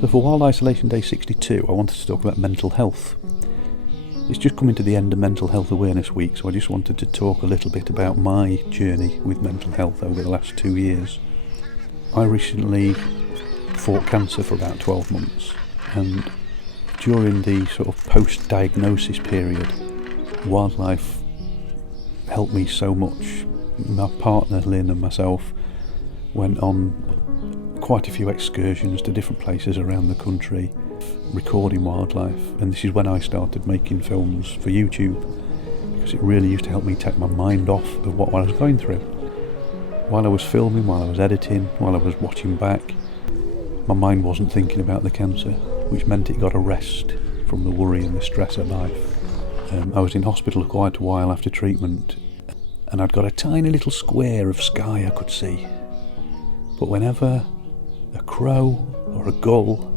So for Wild Isolation Day 62, I wanted to talk about mental health. It's just coming to the end of Mental Health Awareness Week, so I just wanted to talk a little bit about my journey with mental health over the last 2 years. I recently fought cancer for about 12 months, and during the sort of post-diagnosis period, wildlife helped me so much. My partner Lynn and myself went on quite a few excursions to different places around the country recording wildlife, and this is when I started making films for YouTube, because it really used to help me take my mind off of what I was going through. While I was filming, while I was editing, while I was watching back, my mind wasn't thinking about the cancer, which meant it got a rest from the worry and the stress of life. I was in hospital quite a while after treatment, and I'd got a tiny little square of sky I could see. But whenever a crow or a gull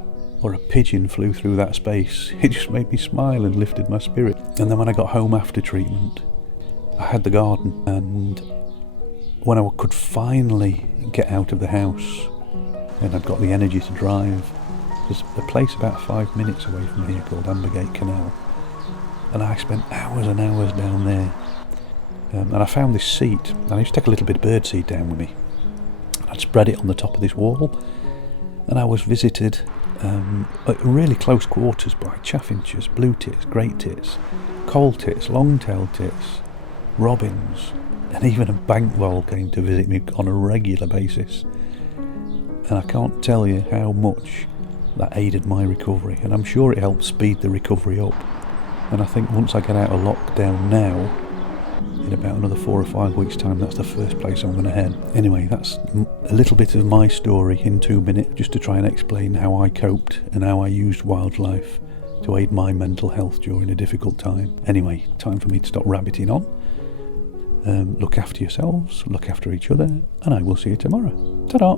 or a pigeon flew through that space, it just made me smile and lifted my spirit. And then when I got home after treatment, I had the garden, and when I could finally get out of the house and I'd got the energy to drive, there's a place about 5 minutes away from here called Ambergate Canal, and I spent hours and hours down there. And I found this seat, and I used to take a little bit of birdseed down with me. I'd spread it on the top of this wall, and I was visited at really close quarters by chaffinches, blue tits, great tits, coal tits, long-tailed tits, robins, and even a bank vole came to visit me on a regular basis. And I can't tell you how much that aided my recovery, and I'm sure it helped speed the recovery up. And I think once I get out of lockdown now, in about another 4 or 5 weeks' time, that's the first place I'm going to head. Anyway, that's a little bit of my story in 2 minutes, just to try and explain how I coped and how I used wildlife to aid my mental health during a difficult time. Anyway, time for me to stop rabbiting on. Look after yourselves, look after each other, and I will see you tomorrow. Ta-da!